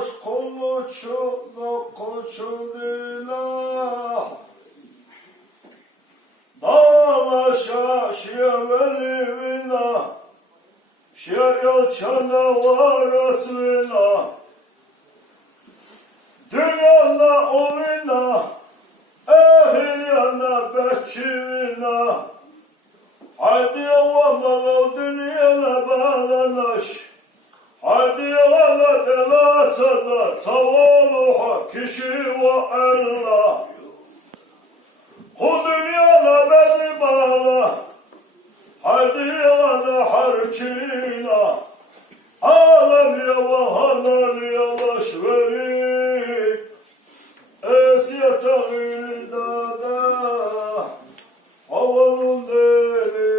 koçu koçuduna Dağlaşa şiyevelivina Şiyel çanavar asvina Dünyana oyna Ehir yana bekçivina Haydi avamalı dünyana bağlanaş Haydi ala delatada tavaluha kişi ve Allah O dünyana beni bağla Haydi ala harçina Alem yava halal yavaş verik Esiyata gildada Havalun deri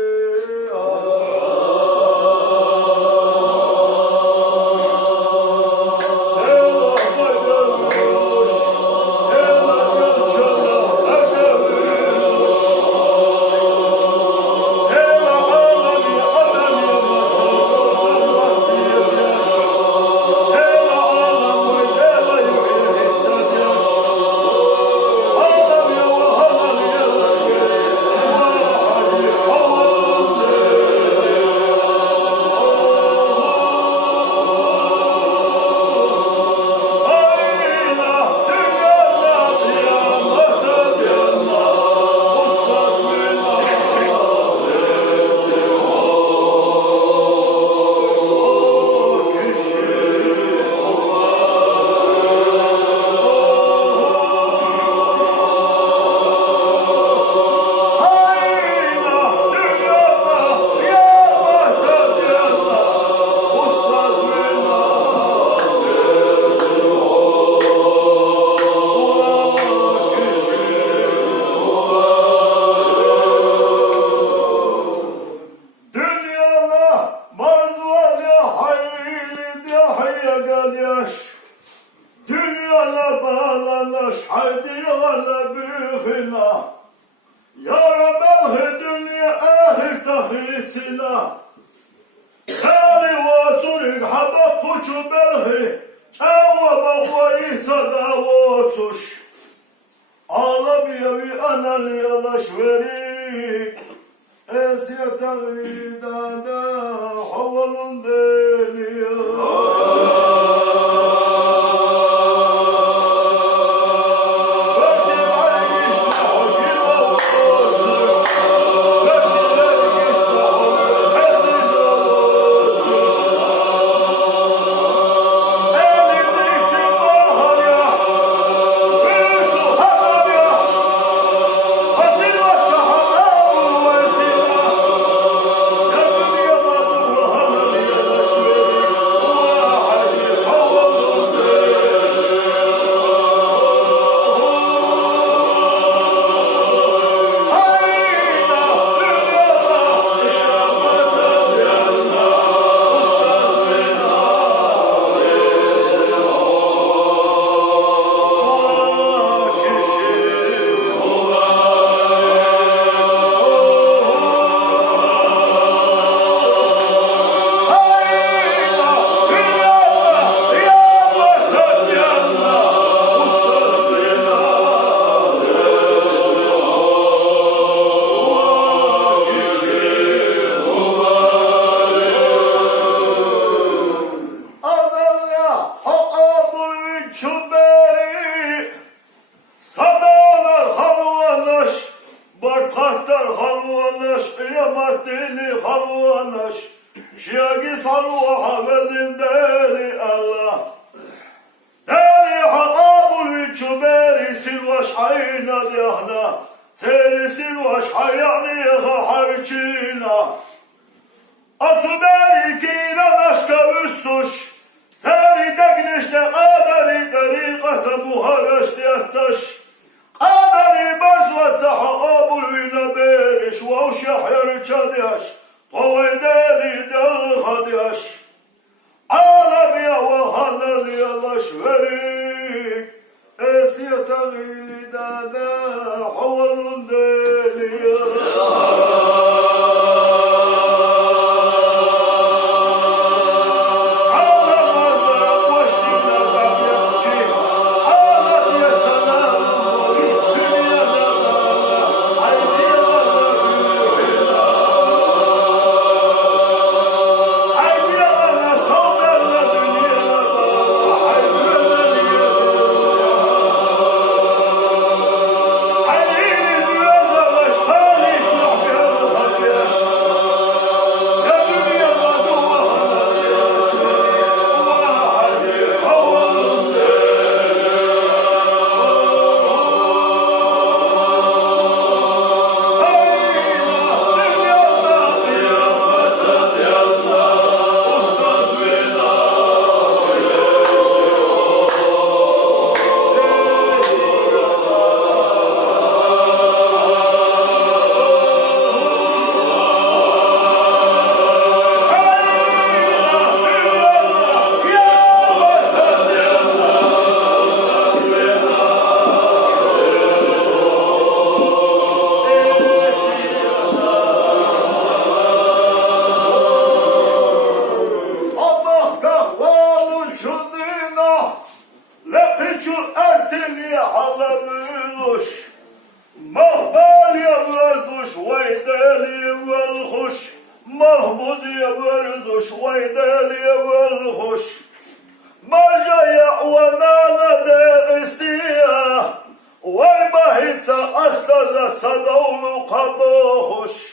Dünyala bağlanaş, haydi yola bühüna Yara belhi dünya ahir tahitila Kali vaturik habak kuçu belhi Çava bakvayı tadavotuş Ağlabiyavi anal yalaş verik Esiyata gidada havalun deliyor Kıyametli halvanaş Şiyagi salva havezinderi Allah Deli hakabul çuberi silvaş ayna diyahna Teri silvaş hayaniha harçina Atuberi kina naşka üstuş Teri degneşte adari deriqata buharaşti attaş Adari bazvata hakabul vina beriş Vavş yahyer çadiyaş Tovayderi del hadiyaş Alem yava halal yalaş verik Esiyata gilidada havalun deliya Alamada والزوش مهبال يبرزوش ويدال يبرخش مهبوز يبرزوش ويدال يبرخش مرجع ونانا داغستيا ويبهيتا أستاذة صدول قبوخش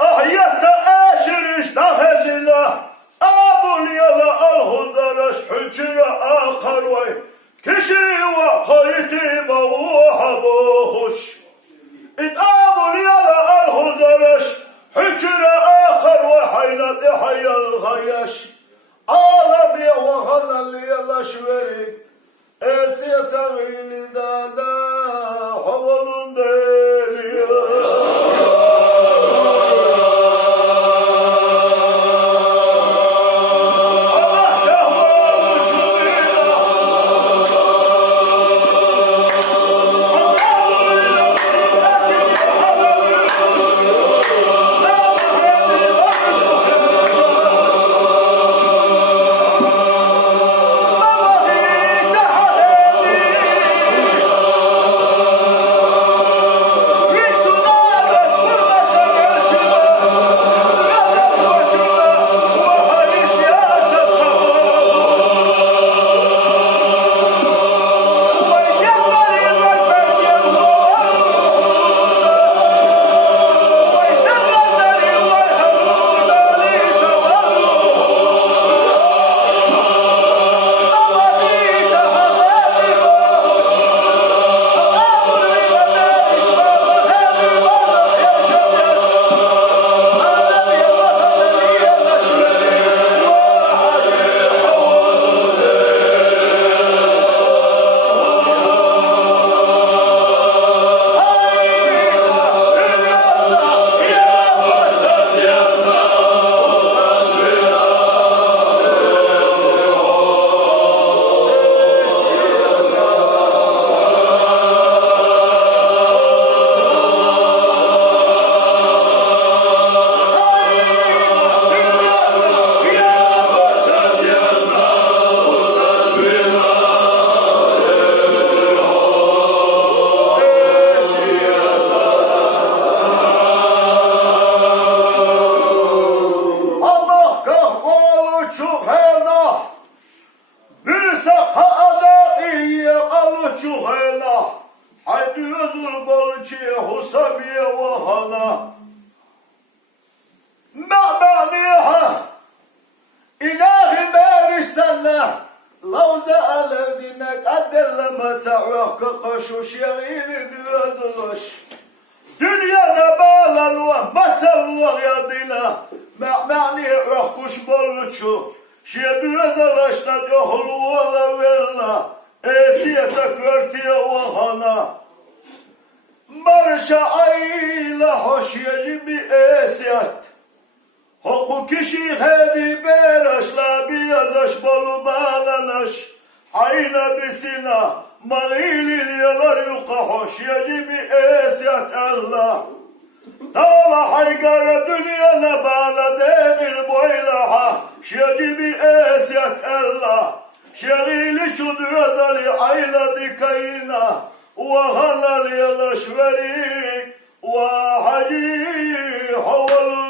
أحيات آشرش تخزنا أبو يلا الهدرش حجر آخر وي كشي وقيتي بوح بوخش إن أبو يلا الهدرش حجر آخر وحيلة حي الغيش عالمي وخلل يلا شوريك اسيتا غيلي دادا حول ديري Dünyada bağlanma, batalım yadıyla, ma'ni rahkuş bolluçu, şedu azalaşta dohlu ola vella, esiyete körtiye vahana. Barışa ayla hoş yecibi esiyet, hoku kişi hedi beraşla biyazaş bolu bağlanaş, ayna bisina. مغيل يلر يقحش يجب اسيات الله طالع حيقر دنيا نبال ديق البويلها يجب اسيات الله شغيل شد يدلي عيلة دكينا وغلل يلش وريك وحجي حول